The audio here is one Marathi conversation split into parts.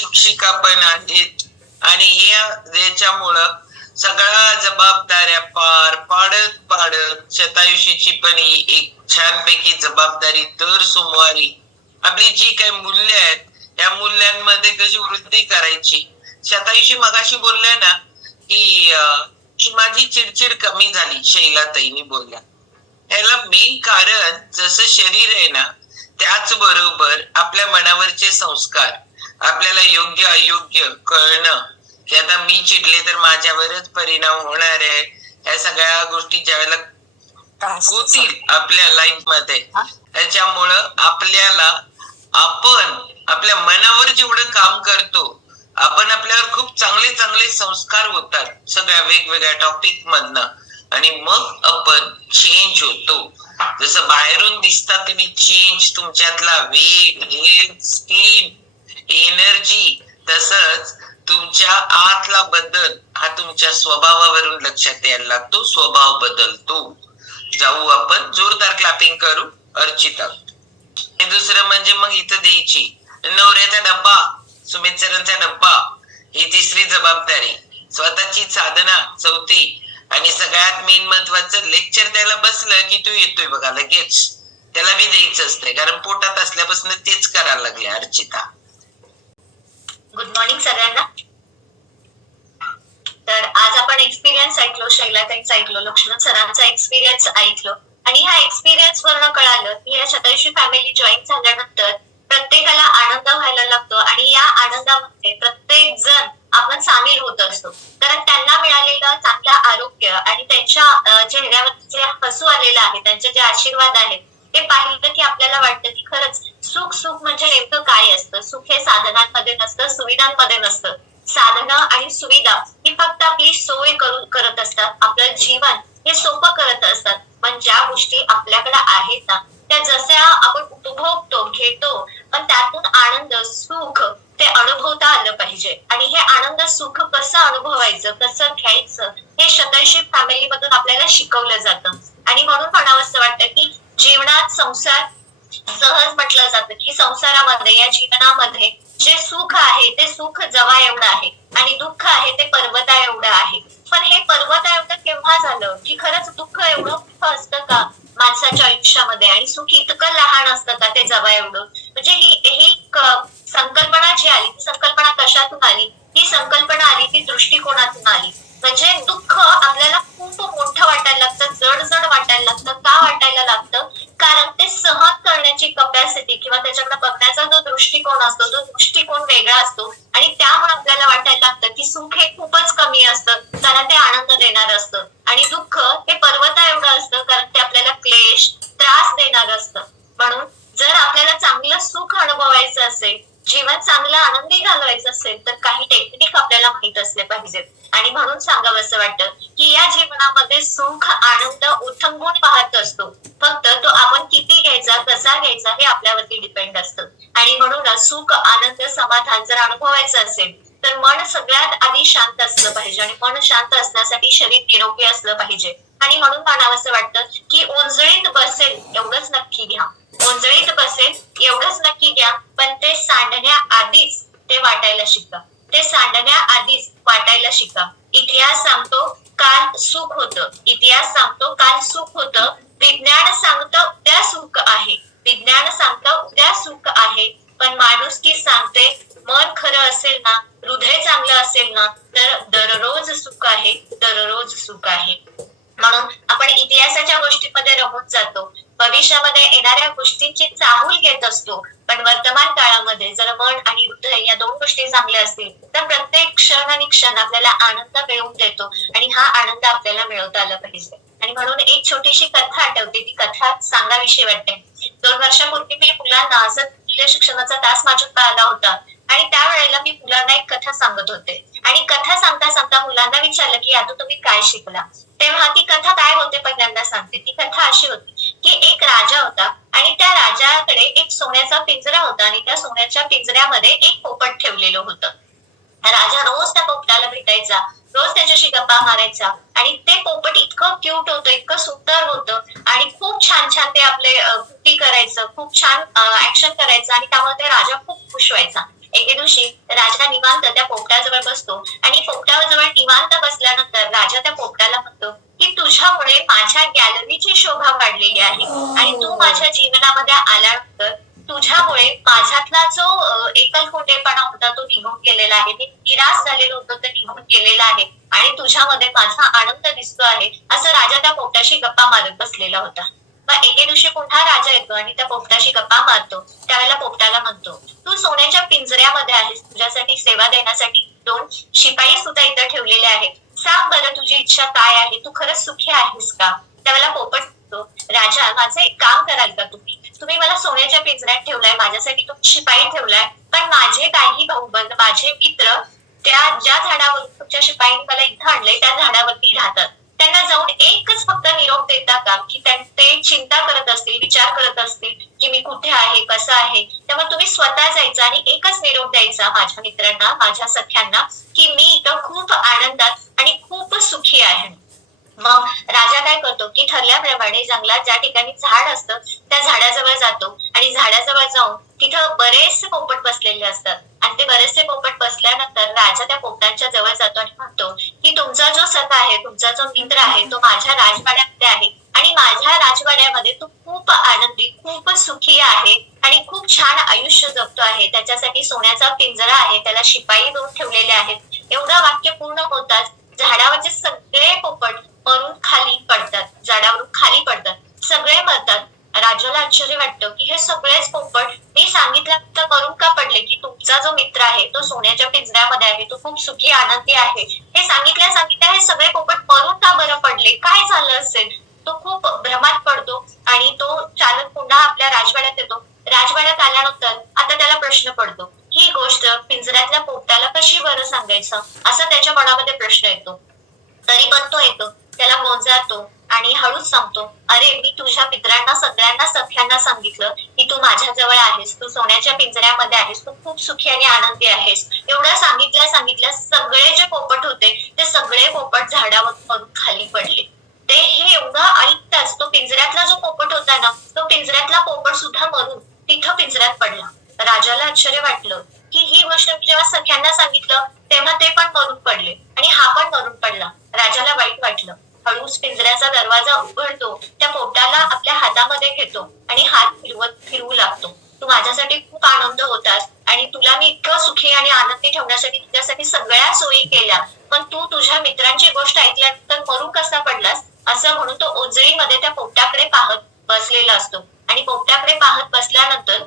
शिक्षिका पण आहेत आणि याच्यामुळं सगळ्या जबाबदाऱ्या पार पाडत पाडत शतायुषीची पण ही एक छानपैकी जबाबदारी दर सोमवारी आपली जी काही मूल्य आहेत त्या मूल्यांमध्ये कशी वृद्धी करायची. शतायुषी मगाशी बोलल्या ना की माझी चिडचिड कमी झाली, शैलाताईंनी बोलल्या. याला मेन कारण जसं शरीर आहे ना त्याचबरोबर आपल्या मनावरचे संस्कार आपल्याला योग्य अयोग्य कळणं की आता मी चिडले तर माझ्यावरच परिणाम होणार आहे. या सगळ्या गोष्टी ज्यावेळेला होतील आपल्या लाईफ मध्ये त्याच्यामुळं आपल्याला आपण आपल्या मनावर जेवढं काम करतो आपण आपल्यावर खूप चांगले चांगले संस्कार होतात सगळ्या वेगवेगळ्या टॉपिक मधनं आणि मग आपण चेंज होतो. जसं बाहेरून दिसता तुम्ही चेंज तुमच्यातला वेग हेल्थ स्किन एनर्जी तसंच तुमच्या आतला बदल हा तुमच्या स्वभावावरून लक्षात यायला लागतो. स्वभाव बदलतो. जाऊ आपण जोरदार क्लॅपिंग करू अर्चिता. दुसरं म्हणजे मग इथं द्यायची नवऱ्याचा डब्बा सुमित सरांचा डब्बा ही तिसरी जबाबदारी. स्वतःची साधना चौथी आणि सगळ्यात मेन महत्वाचं लेक्चर द्यायला बसलं की तू येतोय बघा लगेच त्याला बी द्यायचं असतंय कारण पोटात असल्यापासून तेच करायला लागले अर्चिता. गुड मॉर्निंग सगळ्यांना. तर आज आपण एक्सपिरियन्स ऐकलो, शैलाताईंचा ऐकलो, लक्ष्मण सरांचा एक्सपिरियन्स ऐकलो आणि ह्या एक्सपिरियन्स वरनं कळालं की या शतायुषी फॅमिली जॉईन झाल्यानंतर प्रत्येकाला आनंद व्हायला लागतो आणि या आनंदामध्ये प्रत्येक जण आपण सामील होत असतो. कारण त्यांना मिळालेलं चांगलं आरोग्य आणि त्यांच्या चेहऱ्यावर जे हसू आलेलं आहे, त्यांचे जे आशीर्वाद आहेत ते पाहिलं की आपल्याला वाटतं की खरंच सुख सुख म्हणजे नेमकं काय असतं. सुख हे साधनांमध्ये नसतं, सुविधांमध्ये नसतं. साधनं आणि सुविधा ही फक्त आपली सोय करत असतात, आपलं जीवन हे सोपं करत असतात. पण ज्या गोष्टी आपल्याकडे आहेत ना त्या जशा आपण उपभोगतो घेतो पण त्यातून आनंद सुख ते अनुभवता आलं पाहिजे. आणि हे आनंद सुख कसं अनुभवायचं कसं घ्यायचं हे शतायुषी फॅमिली मधून आपल्याला शिकवलं जातं. आणि म्हणून म्हणावंसं वाटतं की जीवनात संसार सहज म्हटलं जातं की संसारामध्ये या जीवनामध्ये जे सुख आहे ते सुख जवा एवढं आहे आणि दुःख आहे ते पर्वता एवढं आहे. पण हे पर्वता एवढं केव्हा झालं की खरंच दुःख एवढं मोठं असतं का माणसाच्या आयुष्यामध्ये आणि सुख इतकं लहान असतं का ते जवा एवढं. म्हणजे ही संकल्पना जी आली ती संकल्पना कशातून आली, ही संकल्पना आली ती दृष्टिकोनातून आली. म्हणजे दुःख आपल्याला खूप मोठं वाटायला लागतं, जड जड वाटायला लागतं. का वाटायला लागतं? कारण ते सहन करण्याची कपॅसिटी किंवा त्याच्याकडे बघण्याचा जो दृष्टिकोन असतो तो दृष्टिकोन वेगळा असतो आणि त्यामुळे आपल्याला वाटायला लागतं की सुख हे खूपच कमी असतं कारण ते आनंद देणार असतं आणि दुःख हे पर्वता एवढं असतं कारण ते आपल्याला क्लेश त्रास देणार असतं. म्हणून जर आपल्याला चांगलं सुख अनुभवायचं असेल, जीवन चांगलं आनंदी घालवायचं असेल तर काही टेक्निक आपल्याला माहित असले पाहिजेत. आणि म्हणून सांगावं असं वाटतं की या जीवनामध्ये सुख आनंद उथंबून वाहत असतो. फक्त तो आपण किती घ्यायचा कसा घ्यायचा हे आपल्यावरती डिपेंड असतं. आणि म्हणून सुख आनंद समाधान जर अनुभवायचं असेल तर मन सगळ्यात आधी शांत असलं पाहिजे आणि मन शांत असण्यासाठी शरीर निरोगी असलं पाहिजे. आणि म्हणून म्हणावं असं वाटतं की ओंजळीत बसेल एवढंच नक्की घ्या, ओंजळीत बसेल एवढंच नक्की घ्या पण ते सांडण्याआधीच ते वाटायला शिका, ते सांडण्याआधीच वाटायला शिका. इतिहास सांगतो काल सुख होतं, इतिहास सांगतो काल सुख होतं. विज्ञान सांगतं उद्या सुख आहे, विज्ञान सांगतं उद्या सुख आहे. पण माणुसकी सांगते मन खरं असेल ना, हृदय चांगलं असेल ना तर दररोज सुख आहे, दररोज सुख आहे. म्हणून आपण इतिहासाच्या गोष्टीमध्ये रमून जातो, भविष्यामध्ये येणाऱ्या गोष्टींची चाहूल घेत असतो. पण वर्तमान काळामध्ये जर मन आणि हृदय या दोन गोष्टी चांगल्या असतील तर प्रत्येक क्षण आणि क्षण आपल्याला आनंद मिळवून देतो आणि हा आनंद आपल्याला मिळवता आला पाहिजे. आणि म्हणून एक छोटीशी कथा आठवते, ती कथा सांगाविषयी वाटते. 2 वर्षापूर्वी मी मुलांना असं मूल्य शिक्षणाचा तास माझ्याकडे आला होता आणि त्यावेळेला मी मुलांना एक कथा सांगत होते आणि कथा सांगता सांगता मुलांना विचारलं की आता तुम्ही काय शिकला. तेव्हा ती कथा काय होते पहिल्यांदा सांगते. ती कथा अशी होती की एक राजा होता आणि त्या राजाकडे एक सोन्याचा पिंजरा होता आणि त्या सोन्याच्या पिंजऱ्यामध्ये एक पोपट ठेवलेलं होतं. राजा रोज त्या पोपटाला भेटायचा, रोज त्याच्याशी गप्पा मारायचा आणि ते पोपट इतकं क्यूट होतं, इतकं सुंदर होतं आणि खूप छान छान ते आपले कृती करायचं, खूप छान ऍक्शन करायचं आणि त्यामुळे ते राजा खूप खुश व्हायचा. एके दिवशी राजा निवांत त्या पोपटाजवळ बसतो आणि पोपटाजवळ निवांत बसल्यानंतर राजा त्या पोपटाला म्हणतो की तुझ्यामुळे माझ्या गॅलरीची शोभा वाढलेली आहे आणि तू माझ्या जीवनामध्ये आल्यानंतर तुझ्यामुळे माझ्यातला जो एकलकोंडेपणा होता तो निघून गेलेला आहे, मी निराश झालेलो होतो ते निघून गेलेला आहे आणि तुझ्यामध्ये माझा आनंद दिसतो आहे, असं राजा त्या पोपटाशी गप्पा मारत बसलेला होता. मग एके दिवशी पुन्हा राजा येतो आणि त्या पोपटाशी गप्पा मारतो. त्यावेळेला पोपटाला म्हणतो, तू सोन्याच्या पिंजऱ्यामध्ये आहेस, तुझ्यासाठी सेवा देण्यासाठी 2 शिपाई सुद्धा इथं ठेवलेले आहेत. सांग बरं तुझी इच्छा काय आहे, तू खरंच सुखी आहेस का? त्यावेळेला पोपट म्हणतो, राजा माझं एक काम कराल का तुम्ही? तुम्ही मला सोन्याच्या पिंजऱ्यात ठेवलाय, माझ्यासाठी तुम्ही शिपाई ठेवलाय, पण माझे काही भाऊबंद, माझे मित्र त्या ज्या झाडावरून तुमच्या शिपाईने मला इथं आणलंय त्या झाडावरती राहतात. त्यांना जाऊन एकच फक्त निरोप देता का, की ते चिंता करत असतील, विचार करत असतील की मी कुठे आहे, कसं आहे. त्यामुळे तुम्ही स्वतः जायचं आणि एकच निरोप द्यायचा माझ्या मित्रांना, माझ्या सख्यांना, की मी इथं खूप आनंदात आणि खूप सुखी आहे. मग राजा काय करतो की ठरल्याप्रमाणे जंगलात ज्या ठिकाणी झाड असतं त्या झाडाजवळ जातो आणि झाडाजवळ जाऊन तिथं बरेचसे पोपट बसलेले असतात आणि ते बरेचसे पोपट बसल्यानंतर राजा त्या पोपटांच्या जवळ जातो आणि म्हणतो की तुमचा जो सखा आहे, तुमचा जो मित्र आहे तो माझ्या राजवाड्यामध्ये आहे आणि माझ्या राजवाड्यामध्ये तो खूप आनंदी, खूप सुखी आहे आणि खूप छान आयुष्य जगतो आहे. त्याच्यासाठी सोन्याचा पिंजरा आहे, त्याला शिपाई 2 ठेवलेले आहेत. एवढं वाक्य पूर्ण होताच झाडावरचे सगळे पोपट मरून खाली पडतात, झाडावरून खाली पडतात, सगळे मरतात. राजाला आश्चर्य वाटतं की हे सगळेच पोपट मी सांगितलं तर मरून का पडले, की तुमचा जो मित्र आहे तो सोन्याच्या पिंजऱ्यामध्ये आहे, तो खूप सुखी आनंदी आहे, हे सांगितल्या हे सगळे पोपट मरून का बरं पडले, काय झालं असेल. तो खूप भ्रमात पडतो आणि तो चालत पुन्हा आपल्या राजवाड्यात येतो. राजवाड्यात आल्यानंतर आता त्याला प्रश्न पडतो, ही गोष्ट पिंजऱ्यातल्या पोपटाला कशी बरं सांगायचं, असा त्याच्या मनामध्ये प्रश्न येतो. तरी पण तो येतो, त्याला मोजातो आणि हळूच सांगतो, अरे मी तुझ्या मित्रांना सगळ्यांना सख्यांना सांगितलं की तू माझ्या जवळ आहेस, तू सोन्याच्या पिंजऱ्यामध्ये आहेस, तू खूप सुखी आणि आनंदी आहेस. एवढं सांगितल्या सगळे जे पोपट होते ते सगळे पोपट झाडावर मरून खाली पडले. ते हे एवढं ऐकताच तो पिंजऱ्यातला जो पोपट होता ना, तो पिंजऱ्यातला पोपट सुद्धा मरून तिथं पिंजऱ्यात पडला. राजाला आश्चर्य वाटलं की ही गोष्ट मी जेव्हा सख्यांना सांगितलं तेव्हा ते पण मरून पडले आणि हा पण मरून पडला. राजाला वाईट वाटलं. हळूच पिंजऱ्याचा दरवाजा उघडतो, त्या पोपटाला आपल्या हातामध्ये घेतो आणि हात फिरवू लागतो. तू माझ्यासाठी खूप आनंद होतास आणि तुला मी इतकं सुखी आणि आनंदी ठेवण्यासाठी तुझ्यासाठी सगळ्या सोयी केल्या, पण तू तुझ्या मित्रांची गोष्ट ऐकल्यानंतर मरून कसा पडलास, असं म्हणून तो ओंजळीमध्ये त्या पोपटाकडे पाहत बसलेला असतो आणि पोपटाकडे पाहत बसल्यानंतर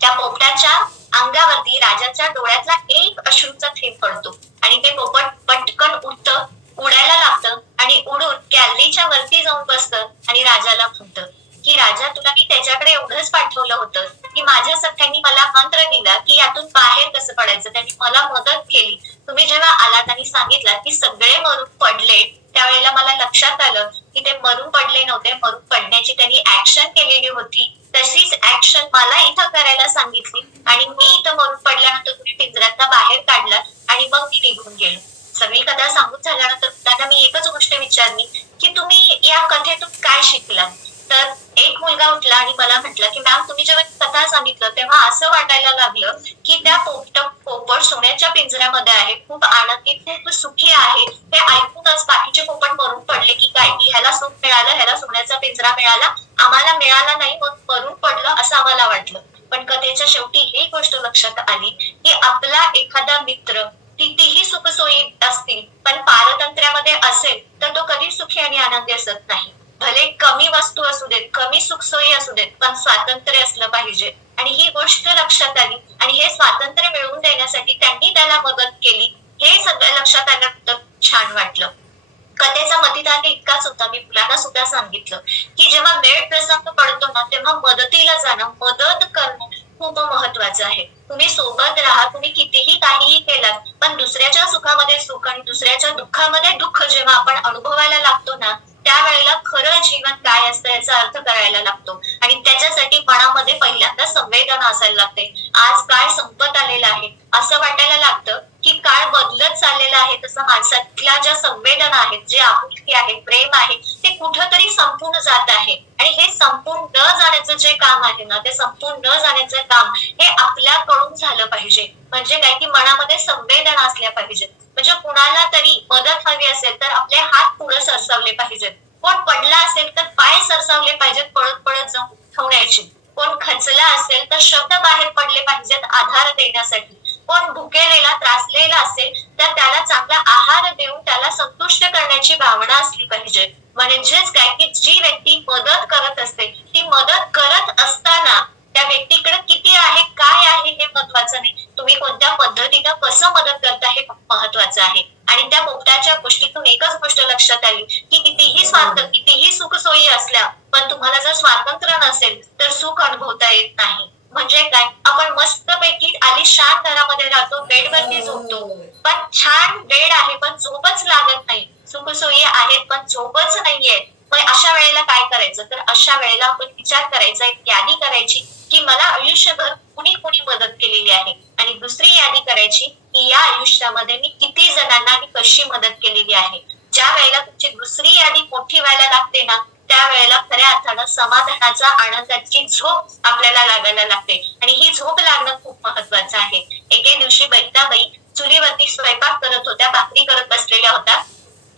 त्या पोपटाच्या अंगावरती राजाच्या डोळ्यातला एक अश्रूचा थेंब पडतो आणि ते पोपट पटकन उडतं, उडायला लागतं आणि उडून गॅलरीच्या वरती जाऊन बसतं आणि राजाला म्हणतं की राजा तुला मी त्याच्याकडे एवढंच पाठवलं होतं की माझ्या सख्यांनी मला मंत्र दिला की यातून बाहेर कसं पडायचं, त्यांनी मला मदत केली. तुम्ही जेव्हा आलात आणि सांगितलं की सगळे मरून पडले त्यावेळेला मला लक्षात आलं की ते मरून पडले नव्हते, मरून पडण्याची त्यांनी ऍक्शन केलेली होती. तशीच ऍक्शन मला इथं करायला सांगितली आणि मी इथं मरून पडल्यानंतर तुम्ही पिंजऱ्यातनं बाहेर काढला आणि मग मी निघून गेलो. सगळी कथा सांगून झाल्यानंतर त्यांना मी एकच गोष्ट विचारली की तुम्ही या कथेतून काय शिकलात. तर एक मुलगा उठला आणि मला म्हटलं की मॅम तुम्ही जेव्हा कथा सांगितलं तेव्हा असं वाटायला लागलं की त्या पोपट सोन्याच्या पिंजऱ्यामध्ये आहे, खूप आनंदी, खूप सुखी आहे. हे ऐकूनच बाकीचे पोपट मरून पडले की काय, की ह्याला सुख मिळालं, ह्याला सोन्याचा पिंजरा मिळाला, आम्हाला मिळाला नाही, मग मरून पडलं असं आम्हाला वाटलं. पण कथेच्या शेवटी ही गोष्ट लक्षात आली की आपला एखादा मित्र कितीही सुखसोयी असतील पण पारतंत्र्यामध्ये असेल तर तो कधी सुखी आणि आनंदी असत नाही. भले कमी वस्तू असू देत, कमी सुखसोयी असू देत, पण स्वातंत्र्य असलं पाहिजे. आणि ही गोष्ट लक्षात आली आणि हे स्वातंत्र्य मिळवून देण्यासाठी त्यांनी त्याला मदत केली. हे सगळं लक्षात आल्यानंतर छान वाटलं. कथेचा मतितार्थ इतकाच होता, मी मुलांना सुद्धा सांगितलं की जेव्हा वेळ प्रसंग पडतो ना तेव्हा मदतीला जाणं, मदत करणं खूप महत्वाचं आहे. तुम्ही सोबत राहा, तुम्ही कितीही काहीही केलं पण दुसऱ्याच्या सुखामध्ये सुख आणि दुसऱ्याच्या दुःखामध्ये दुःख जेव्हा आपण अनुभवायला लागतो ना त्यावेळेला खरं जीवन काय असतं याचा अर्थ करायला लागतो. आणि आणि त्याच्यासाठी मनामध्ये पहिल्यांदा संवेदना असायला लागते. आज काळ संपत आलेला आहे असं वाटायला लागतं की काळ बदलत चाललेला आहे, तसं माणसातल्या ज्या संवेदना आहेत, जे आपुलकी आहे, प्रेम आहे, ते कुठंतरी संपून जात आहे. आणि हे संपून न जाण्याचं जे काम आहे ना, ते संपून न जाण्याचं काम हे आपल्याकडून झालं पाहिजे. म्हणजे काय की मनामध्ये संवेदना असल्या पाहिजेत. म्हणजे कुणाला तरी मदत हवी असेल तर आपले हात पुढे सरसावले पाहिजेत. कोण पडला असेल तर पाय सरसावले पाहिजेत पळत पळत जाऊन उठवण्याची. कोण खचला असेल तर शब्द बाहेर पडले पाहिजेत आधार देण्यासाठी. कोण भुकेलेला त्रासलेला असेल तर त्याला चांगला आहार देऊन त्याला संतुष्ट करण्याची भावना असली पाहिजे. म्हणजेच काय की जी व्यक्ती मदत करत असते ती मदत करत असताना त्या व्यक्तीकडे किती आहे, काय आहे हे महत्वाचं नाही, तुम्ही कोणत्या पद्धतीनं कसं मदत करता हे महत्वाचं आहे. आणि त्या मोठ्याच्या गोष्टीतून एकच गोष्ट लक्षात आली की कितीही स्वार्थ, कितीही सुखसोयी असल्या पण तुम्हाला जर स्वातंत्र्य नसेल तर सुख अनुभवता येत नाही. म्हणजे काय, आपण मस्तपैकी आलिशान घरामध्ये राहतो, बेडवरती झोपतो, पण छान बेड आहे पण झोपच लागत नाही, सुखसोयी आहेत पण झोपच नाहीये. मग अशा वेळेला काय करायचं, तर अशा वेळेला आपण विचार करायचा, एक यादी करायची की मला आयुष्यभर कुणी कुणी मदत केलेली आहे, आणि दुसरी यादी करायची की या आयुष्यामध्ये मी किती जणांना आणि कशी मदत केलेली आहे. ज्या वेळेला तुमची दुसरी यादी मोठी व्हायला लागते ना, त्यावेळेला खऱ्या अर्थानं समाधानाचा, आनंदाची झोप आपल्याला लागायला लागते. आणि ही झोप लागणं खूप महत्वाचं आहे. एके दिवशी बहिणाबाई चुलीवरती स्वयंपाक करत होत्या, भाकरी करत बसलेल्या होत्या,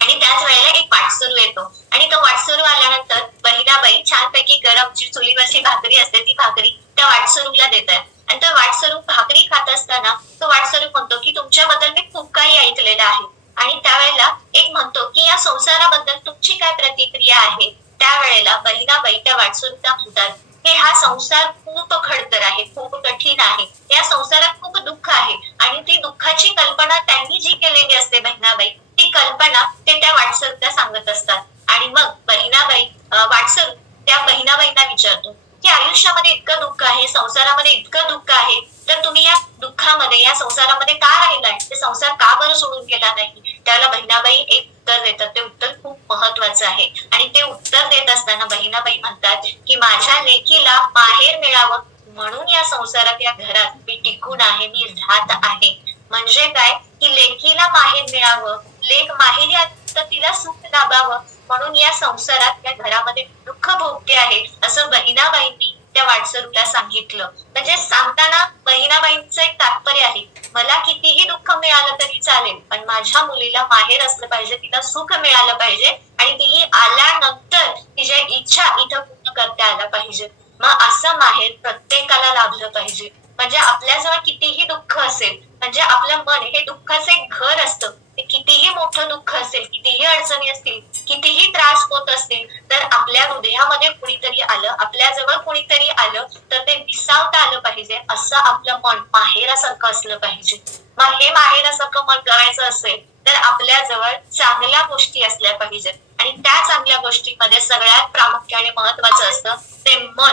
आणि त्याच वेळेला एक वाटसरू येतो. आणि तो वाटसरू आल्यानंतर बहिणाबाई छानपैकी गरम जी चुलीवरची भाकरी असते ती भाकरी त्या वाटसरूला देतात. आणि तो वाटसरू भाकरी खात असताना तो वाटसरू म्हणतो की तुमच्याबद्दल मी खूप काही ऐकलेलं आहे. आणि त्यावेळेला एक म्हणतो की या संसाराबद्दल तुमची काय प्रतिक्रिया आहे. त्यावेळेला बहिणाबाई त्या वाटसरूला म्हणतात की हा संसार खूप खडतर आहे, खूप कठीण आहे, या संसारात खूप दुःख आहे. आणि ती दुःखाची कल्पना त्यांनी जी केलेली असते बहिणाबाई, ती कल्पना ते त्या वाटसरूला सांगत असतात. आणि मग बहिणाबाई वाटसरू त्या बहिणाबाईंना विचारतो की आयुष्यामध्ये इतकं दुःख आहे, संसारामध्ये इतकं दुःख आहे, तर तुम्ही या दुःखामध्ये, या संसारामध्ये का राहिलाय, ते संसार का बरं सोडून गेला नाही. त्याला बहिणाबाई एक उत्तर देतात. ते उत्तर खूप महत्वाचं आहे. आणि ते उत्तर देत असताना बहिणाबाई म्हणतात की माझ्या लेकीला माहेर मिळावं म्हणून या संसारात, या घरात मी टिकून आहे, मी राहत आहे. म्हणजे काय की लेकीला माहेर मिळावं, लेक माहेरी आली तर तिला सुख लाभावं म्हणून या संसारात, या घरामध्ये दुःख भोगते आहे, असं बहिणाबाईंनी त्या वाटसरूला सांगितलं. म्हणजे सांगताना बहिणाबाईंचं एक तात्पर्य आहे, मला कितीही दुःख मिळालं तरी चालेल, पण माझ्या मुलीला माहेर असलं पाहिजे, तिला सुख मिळालं पाहिजे, आणि ती आल्यानंतर तिच्या इच्छा इथं पूर्ण करता आल्या पाहिजे. मग असं माहेर प्रत्येकाला लाभलं पाहिजे. म्हणजे आपल्याजवळ कितीही दुःख असेल, म्हणजे आपलं मन हे दुःखाचं एक घर असतं. ते कितीही मोठं दुःख असेल, कितीही अडचणी असतील, कितीही त्रास होत असतील, तर आपल्या हृदयामध्ये कुणीतरी आलं, आपल्याजवळ कुणीतरी आलं तर ते विसावता आलं पाहिजे. असं आपलं मन माहेरासारखं असलं पाहिजे. मग हे माहेरासारखं मन करायचं असेल तर आपल्याजवळ चांगल्या गोष्टी असल्या पाहिजेत. आणि त्या चांगल्या गोष्टीमध्ये सगळ्यात प्रामुख्याने महत्वाचं असतं ते मन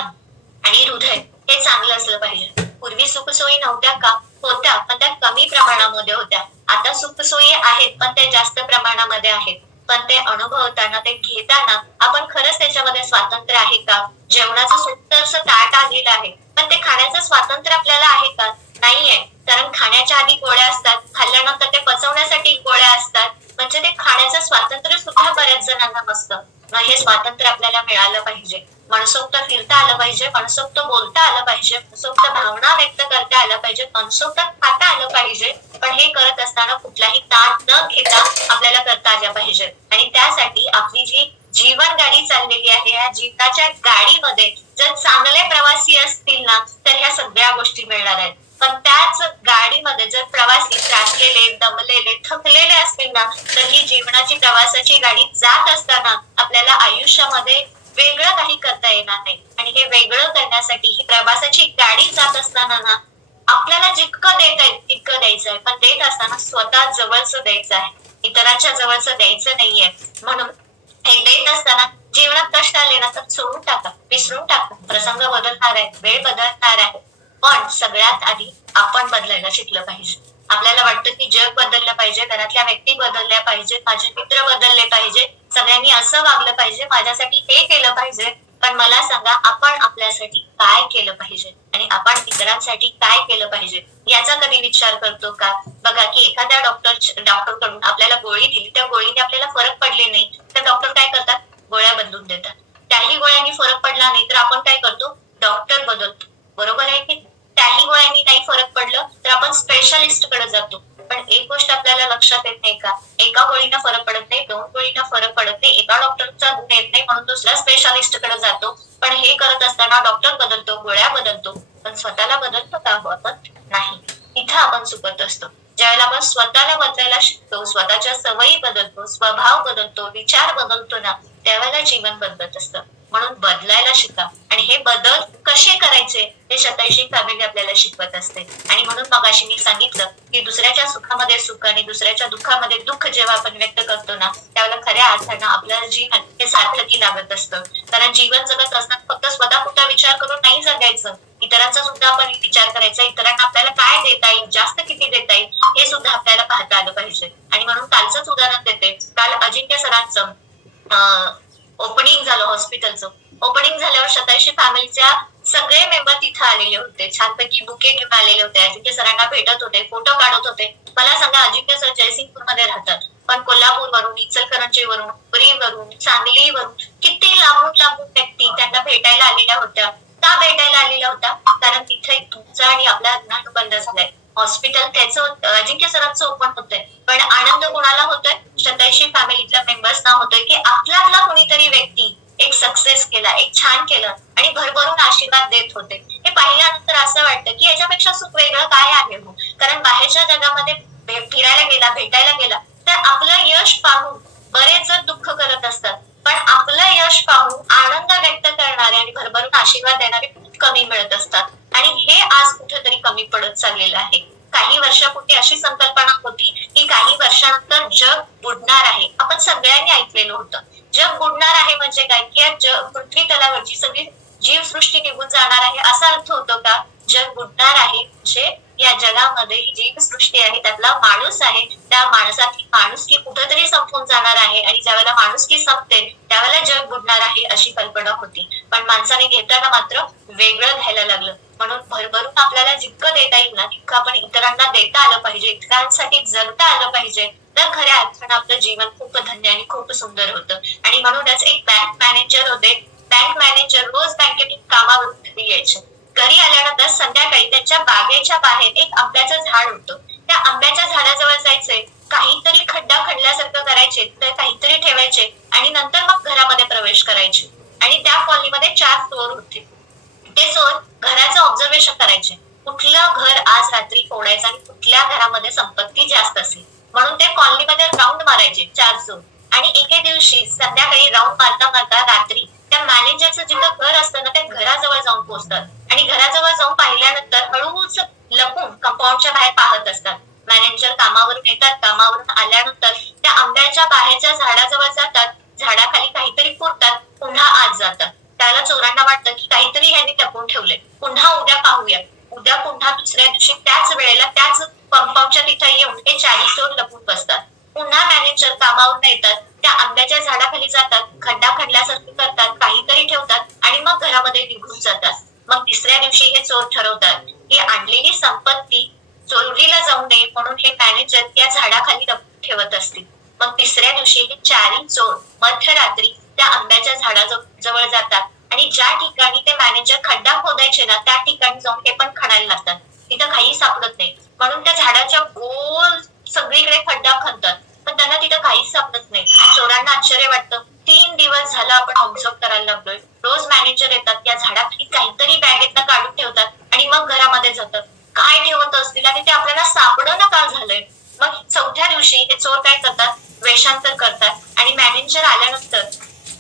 आणि हृदय हे चांगलं असलं पाहिजे. पूर्वी सुखसोयी नव्हत्या का? होत्या, पण त्या कमी प्रमाणामध्ये होत्या. आता सुखसोयी आहेत पण ते जास्त प्रमाणामध्ये आहेत. पण ते अनुभवताना, ते घेताना आपण खरंच त्याच्यामध्ये स्वातंत्र्य आहे का? जेवणाचं सुंदरसं ताट आलेलं आहे, पण ते खाण्याचं स्वातंत्र्य आपल्याला आहे का? नाहीये. कारण खाण्याच्या आधी गोळ्या असतात, खाल्ल्यानंतर ते पचवण्यासाठी गोळ्या असतात. म्हणजे ते खाण्याचं स्वातंत्र्य सुद्धा बऱ्याच जणांना नसतं. मग हे स्वातंत्र्य आपल्याला मिळालं पाहिजे. मनसोक्त फिरता आलं पाहिजे, मनसोक्त बोलता आलं पाहिजे, मनसोक्त भावना व्यक्त करता आलं पाहिजे, मनसोक्त खाता आलं पाहिजे. पण हे करत असताना कुठलाही ताण न घेता आपल्याला करता आल्या पाहिजे. आणि त्यासाठी आपली जी जीवन गाडी चाललेली आहे, या जीवनाच्या गाडीमध्ये जर चांगले प्रवासी असतील ना, तर ह्या सगळ्या गोष्टी मिळणार आहेत. पण त्याच गाडीमध्ये जर प्रवासी त्रासलेले, दमलेले, थकलेले असतील ना, तर ही जीवनाची, प्रवासाची गाडी जात असताना आपल्याला आयुष्यामध्ये वेगळं काही करता येणार नाही. आणि हे वेगळं करण्यासाठी ही प्रवासाची गाडी जात असताना ना, आपल्याला जितकं देता येईल तितकं द्यायचं आहे. पण देत असताना स्वतः जवळचं द्यायचं आहे, इतरांच्या जवळचं द्यायचं नाहीये. म्हणून हे देत असताना जीवनात कष्ट आले ना तर सोडून टाका, विसरून टाका. प्रसंग बदलणार आहे, वेळ बदलणार आहे, पण सगळ्यात आधी आपण बदलायला शिकलं पाहिजे. आपल्याला वाटतं की जग बदललं पाहिजे, घरातल्या व्यक्ती बदलल्या पाहिजेत, माझे मित्र बदलले पाहिजे, सगळ्यांनी असं वागलं पाहिजे, माझ्यासाठी हे केलं पाहिजे. पण मला सांगा, आपण आपल्यासाठी काय केलं पाहिजे आणि आपण इतरांसाठी काय केलं पाहिजे याचा कधी विचार करतो का? बघा की एखाद्या डॉक्टरकडून आपल्याला गोळी दिली, त्या गोळीने आपल्याला फरक पडले नाही तर डॉक्टर काय करतात? गोळ्या बदलून देतात. त्याही गोळ्यांनी फरक पडला नाही तर आपण काय करतो? डॉक्टर बदलतो. बरोबर आहे की? त्याही गोळ्यांनी नाही फरक पडलं तर आपण स्पेशालिस्ट कडे जातो. पण एक गोष्ट आपल्याला लक्षात येत नाही का? एका गोळीनं फरक पडत नाही, 2 गोळीनं फरक पडत नाही, एका डॉक्टरचा गुण येत नाही म्हणून दुसऱ्या स्पेशालिस्ट कडे जातो. पण हे करत असताना डॉक्टर बदलतो, गोळ्या बदलतो, पण स्वतःला बदलतो का हो आपण? नाही. इथं आपण चुकत असतो. ज्यावेळेला आपण स्वतःला बदलायला शिकतो, स्वतःच्या सवयी बदलतो, स्वभाव बदलतो, विचार बदलतो ना, त्यावेळेला जीवन बदलत असतं. म्हणून बदलायला शिका आणि हे बदल कसे करायचे हे शतायुषी फॅमिली आपल्याला शिकवत असते. आणि म्हणून मगाशी मी सांगितलं की दुसऱ्याच्या सुखामध्ये सुख आणि दुसऱ्याच्या दुःखामध्ये दुःख जेव्हा आपण व्यक्त करतो ना, त्यावेळेला खऱ्या अर्थानं आपलं जीवन हे सार्थकी लागत असतं. कारण जीवन जगत असताना फक्त स्वतःपुरता विचार करून नाही जगायचं, इतरांचा सुद्धा आपण विचार करायचा. इतरांना आपल्याला काय देता येईल, जास्त किती देता येईल हे सुद्धा आपल्याला पाहता आलं पाहिजे. आणि म्हणून कालचंच उदाहरण देते. काल अजिंक्य सरांचं ओपनिंग झालं हॉस्पिटलचं. ओपनिंग झाल्यावर शतायुषी फॅमिलीच्या सगळे मेंबर तिथे आलेले होते. छानपैकी बुके घेऊन आलेले होते. अजिंक्य सरांना भेटत होते, फोटो काढत होते. मला सांगा, अजिंक्य सर जयसिंगपूरमध्ये राहतात, पण कोल्हापूरवरून, इचलकरंजीवरून, पुरीवरून, सांगलीवरून किती लांबून लांबून व्यक्ती त्यांना भेटायला आलेल्या होत्या. का भेटायला आलेल्या होत्या? कारण तिथे तुमचा आणि आपला ऋण बंद झालाय. हॉस्पिटल त्याचं अजिंक्य सरांचं ओपन होतंय, पण आनंद कोणाला होतोय? शतायुषी फॅमिलीतल्या मेंबर्सना होतोय की आपल्यातला कोणीतरी व्यक्ती एक सक्सेस केला, एक छान केलं आणि भरभरून आशीर्वाद देत होते. हे पाहिल्यानंतर असं वाटतं की याच्यापेक्षा सुख वेगळं काय आहे हो? कारण बाहेरच्या जगामध्ये फिरायला गेला, भेटायला गेला तर आपलं यश पाहून बरेच जण दुःख करत असतात, पण आपलं यश पाहून आनंद व्यक्त करणारे आणि भरभरून आशीर्वाद देणारे खूप कमी मिळत असतात. आणि हे आज कुठेतरी कमी पडत चाललेलं आहे. काही वर्षापूर्वी अशी संकल्पना होती की काही वर्षानंतर जग बुडणार आहे. आपण सगळ्यांनी ऐकलेलं होतं. जग बुडणार आहे म्हणजे काय? की पृथ्वी तलावरची सगळी जीवसृष्टी निघून जाणार आहे असा अर्थ होतो का? जग बुडणार आहे म्हणजे या जगामध्ये जीवसृष्टी आहे, त्यातला माणूस आहे, त्या माणसाची माणुसकी कुठेतरी संपून जाणार आहे आणि ज्यावेळेला माणुसकी संपते त्यावेळेला जग बुडणार आहे अशी कल्पना होती. पण माणसाने घेताना मात्र वेगळं घ्यायला लागलं. म्हणून भरभरून आपल्याला जितकं देता येईल ना तितकं आपण इतरांना देता आलं पाहिजे, इतरांसाठी जगता आलं पाहिजे. तर खऱ्या अर्थानं आपलं जीवन खूप धन्य आणि खूप सुंदर होतं. आणि म्हणूनच एक बँक मॅनेजर होते. बँक मॅनेजर रोज बँकेतून कामावरून घरी यायचे. घरी आल्यानंतर संध्याकाळी त्यांच्या बागेच्या बाहेर एक आंब्याचं झाड होतं. त्या आंब्याच्या झाडाजवळ जायचे, काहीतरी खड्डा खणल्यासारखं करायचे, तर काहीतरी ठेवायचे आणि नंतर मग घरामध्ये प्रवेश करायचे. आणि त्या कॉलनीमध्ये 4 चोर होते. ते चोर घराचं ऑब्झर्वेशन करायचे, कुठलं घर आज रात्री फोडायचं आणि कुठल्या घरामध्ये संपत्ती जास्त असेल. म्हणून ते कॉलनीमध्ये राऊंड मारायचे 4 चोर. आणि एके दिवशी संध्याकाळी राऊंड मारता मारता रात्री त्या मॅनेजरचं जिथं घर असतं ना त्या घराजवळ जाऊन पोहोचतात आणि घराजवळ जाऊन पाहिल्यानंतर हळूच लपून कंपाऊंडच्या बाहेर पाहत असतात. मॅनेजर कामावरून येतात, कामावरून आल्यानंतर त्या आंब्याच्या बाहेरच्या झाडाजवळ जातात, झाडाखाली काहीतरी पुरतात, पुन्हा आत जातात. त्याला चोरांना वाटतं की काहीतरी ह्यांनी लपून ठेवलंय, पुन्हा उद्या पाहूया. उद्या पुन्हा दुसऱ्या दिवशी त्याच वेळेला त्याच कंपाऊंडच्या तिथे येऊन हे 4 चोर लपून बसतात. पुन्हा मॅनेजर कामावरून येतात, त्या आंब्याच्या झाडाखाली जातात, खड्डा खणल्यासारखं करतात, काहीतरी ठेवतात आणि मग घरामध्ये निघून जातात. मग तिसऱ्या दिवशी हे चोर ठरवतात की आणलेली संपत्ती चोरीला जाऊ नये म्हणून हे मॅनेजर या झाडाखाली लपून ठेवत असतील. मग तिसऱ्या दिवशी हे 4 चोर मध्यरात्री त्या आंब्याच्या झाडाजवळ जातात आणि ज्या ठिकाणी ते मॅनेजर खड्डा खोदायचे ना त्या ठिकाणी जाऊन हे पण खणायला लागतात. तिथं काही सापडत नाही म्हणून त्या झाडाच्या गोल सगळीकडे खड्डा खणतात, पण त्यांना तिथं काहीच सापडत नाही. चोरांना आश्चर्य वाटतं. 3 दिवस झाला आपण ऑब्झर्व करायला लागलोय. रोज मॅनेजर येतात, या झाडाखाली काहीतरी बॅगेतनं काढून ठेवतात आणि मग घरामध्ये जातात. काय ठेवत असतील आणि ते आपल्याला सापडणं का झालंय? मग 4थ्या दिवशी हे चोर काय करतात? वेषांतर करतात आणि मॅनेजर आल्यानंतर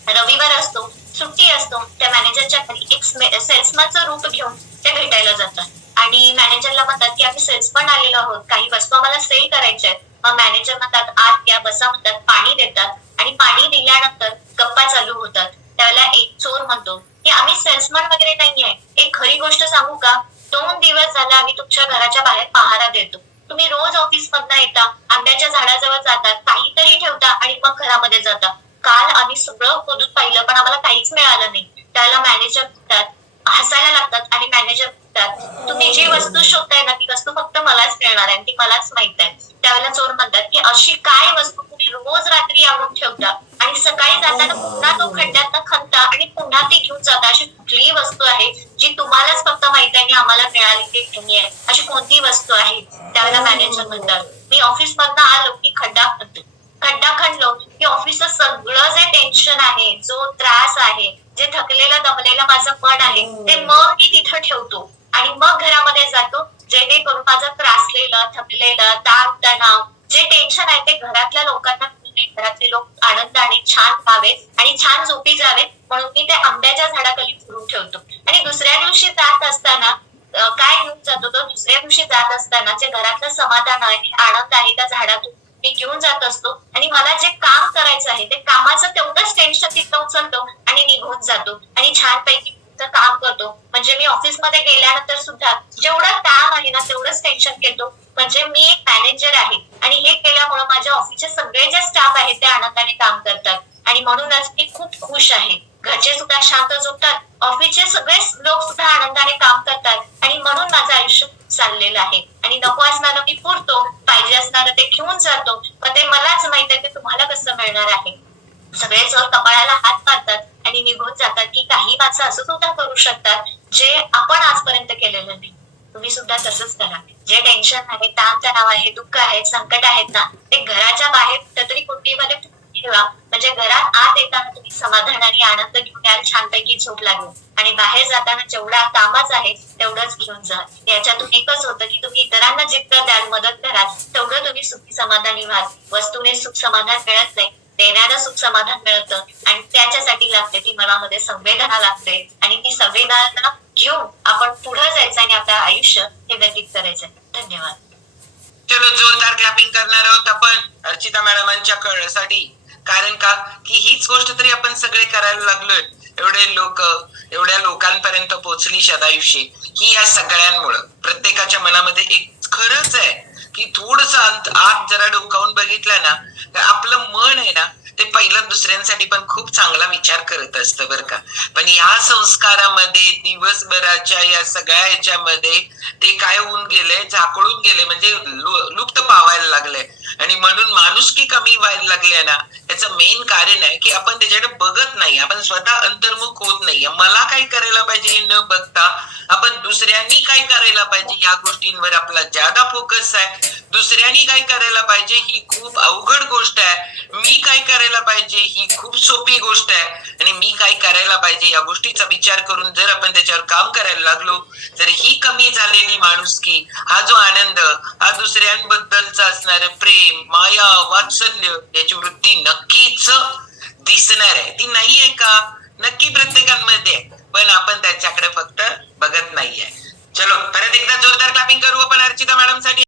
रविवार असतो, सुट्टी असतो, त्या मॅनेजरच्या घरी एक सेल्समनचं रूप घेऊन ते भेटायला जातात आणि मॅनेजरला म्हणतात की आम्ही सेल्समन आलेलो आहोत, काही वस्तू आम्हाला सेल करायच्या आहेत. मग मॅनेजर म्हणतात आत या, बसा म्हणतात, पाणी देतात आणि पाणी दिल्यानंतर गप्पा चालू होतात. त्यावेळेला एक चोर म्हणतो की आम्ही सेल्समन वगैरे नाहीये, एक खरी गोष्ट सांगू का? 2 दिवस झाला आम्ही तुमच्या घराच्या बाहेर पहारा देतो. तुम्ही रोज ऑफिस मधनं येता, आंब्याच्या झाडाजवळ जातात, काहीतरी ठेवता आणि मग घरामध्ये जाता. काल आम्ही सगळं खोदून पाहिलं पण आम्हाला काहीच मिळालं नाही. त्याला मॅनेजर म्हणतात, हसायला लागतात आणि मॅनेजर म्हणतात, तुम्ही जी वस्तू शोधताय ना ती वस्तू फक्त मलाच मिळणार आहे, ती मलाच माहित आहे. त्यावेळेला चोर म्हणतात की अशी काय वस्तू तुम्ही रोज रात्री आणून ठेवता आणि सकाळी जाताना पुन्हा तो खड्ड्यात खणता आणि पुन्हा ती घेऊन जाता, अशी कुठलीही वस्तू आहे जी तुम्हालाच फक्त माहित आहे आणि आम्हाला मिळाली ती नाहीये, अशी कोणती वस्तू आहे? त्यावेळेला मॅनेजर म्हणतात, मी ऑफिस मधनं आलो की खड्डा खणतो, खड्डा खणलो की ऑफिसचं सगळं जे टेन्शन आहे, जो त्रास आहे, जे थकलेलं दमलेलं माझं मन आहे, ते मग मी तिथं ठेवतो आणि मग घरामध्ये जातो, जेणेकरून माझं त्रासलेलं, थकलेलं, ताण तणाव जे टेन्शन आहे ते घरातल्या लोकांना मिळू नये, घरातले लोक आनंदाने छान व्हावेत आणि छान झोपी जावेत, म्हणून मी त्या आंब्याच्या झाडाखाली पुरून ठेवतो. आणि दुसऱ्या दिवशी जात असताना काय घेऊन जातो, तो दुसऱ्या दिवशी जात असताना जे घरातलं समाधान आहे, आनंद आहे, त्या झाडातून मी घेऊन जात असतो आणि मला जे काम करायचं आहे ते कामाचं तेवढंच टेन्शन तिथं उचलतो आणि निघून जातो आणि छानपैकी काम करतो. म्हणजे मी ऑफिसमध्ये गेल्यानंतर सुद्धा जेवढं काम आहे ना तेवढंच टेन्शन घेतो, म्हणजे मी एक मॅनेजर आहे आणि हे केल्यामुळे माझ्या ऑफिसचे सगळे जे स्टाफ आहेत ते आनंदाने काम करतात आणि म्हणूनच मी खूप खुश आहे. घरचे सुद्धा शांत झोपतात, ऑफिसचे सगळे लोक सुद्धा आनंदाने काम करतात आणि म्हणून माझं आयुष्य चाललेलं आहे. आणि नको असणारं मी पुरतो, पाहिजे असणारं ते घेऊन जातो, पण ते मलाच माहित आहे ते तुम्हाला कसं मिळणार आहे. सगळे चोर कपाळाला हात मारतात आणि निघून जातात की काही माणसं असं सुद्धा करू शकतात जे आपण आजपर्यंत केलेलं नाही. तुम्ही सुद्धा तसंच करा. जे टेन्शन आहे, ताण तणाव आहे, दुःख आहे, संकट आहेत ना, ते घराच्या बाहेर कुठेतरी कुंडीमध्ये ठेवा, म्हणजे घरात आत येताना तुम्ही समाधान आणि आनंद घेऊन याल, छानपैकी झोप लागेल आणि बाहेर जाताना जेवढा कामाच आहे तेवढंच घेऊन जा. याच्यातून एकच होतं की तुम्ही इतरांना जितकं द्याल, मदत कराल, तेवढं तुम्ही सुखी समाधानी व्हाल. वस्तूने सुख समाधान मिळत नाही, देण्यानं सुख समाधान मिळतं आणि त्याच्यासाठी लागते ती मनामध्ये संवेदना लागते आणि ती संवेदना घेऊन आपण पुढे जायचं आणि आपलं आयुष्य हे व्यतीत करायचं. धन्यवाद. चलो, जोरदार क्लॅपिंग करणार आहोत आपण अर्चिता मॅडमांच्या कळण्यासाठी. कारण का की हीच गोष्ट तरी आपण सगळे करायला लागलोय. एवढ्या लोकांपर्यंत पोहोचली शतायुषी ही या सगळ्यांमुळं. प्रत्येकाच्या मनामध्ये एक खरंच आहे की थोडस आत जरा डोकावून बघितलं ना तर आपलं मन आहे ना ते पहिलं दुसऱ्यांसाठी पण खूप चांगला विचार करत असतं बरं का. पण या संस्कारामध्ये दिवसभराच्या या सगळ्या ह्याच्यामध्ये ते काय होऊन गेले, झाकळून गेले, म्हणजे लुप्त पावायला लागले आणि म्हणून माणुसकी कमी व्हायला लागले ना. याचं मेन कारण आहे की आपण त्याच्याकडे बघत नाही, आपण स्वतः अंतर्मुख होत नाहीये. मला काय करायला पाहिजे हे न बघता आपण दुसऱ्यांनी काय करायला पाहिजे या गोष्टींवर आपला ज्यादा फोकस आहे. दुसऱ्यांनी काय करायला पाहिजे ही खूप अवघड गोष्ट आहे, मी काय करायला पाहिजे ही खूप सोपी गोष्ट आहे. आणि मी काय करायला पाहिजे या गोष्टीचा विचार करून जर आपण त्याच्यावर काम करायला लागलो तर ही कमी झालेली माणुसकी, हा जो आनंद, हा दुसऱ्यांबद्दलचा असणारं प्रेम, माया, वात्सल्य याची वृत्ती नक्कीच दिसणार आहे. ती नाहीये का? नक्की प्रत्येकांमध्ये, पण आपण त्याच्याकडे फक्त बघत नाहीये. चलो, परत एकदा जोरदार क्लॅपिंग करू आपण अर्चिता मॅडम साठी.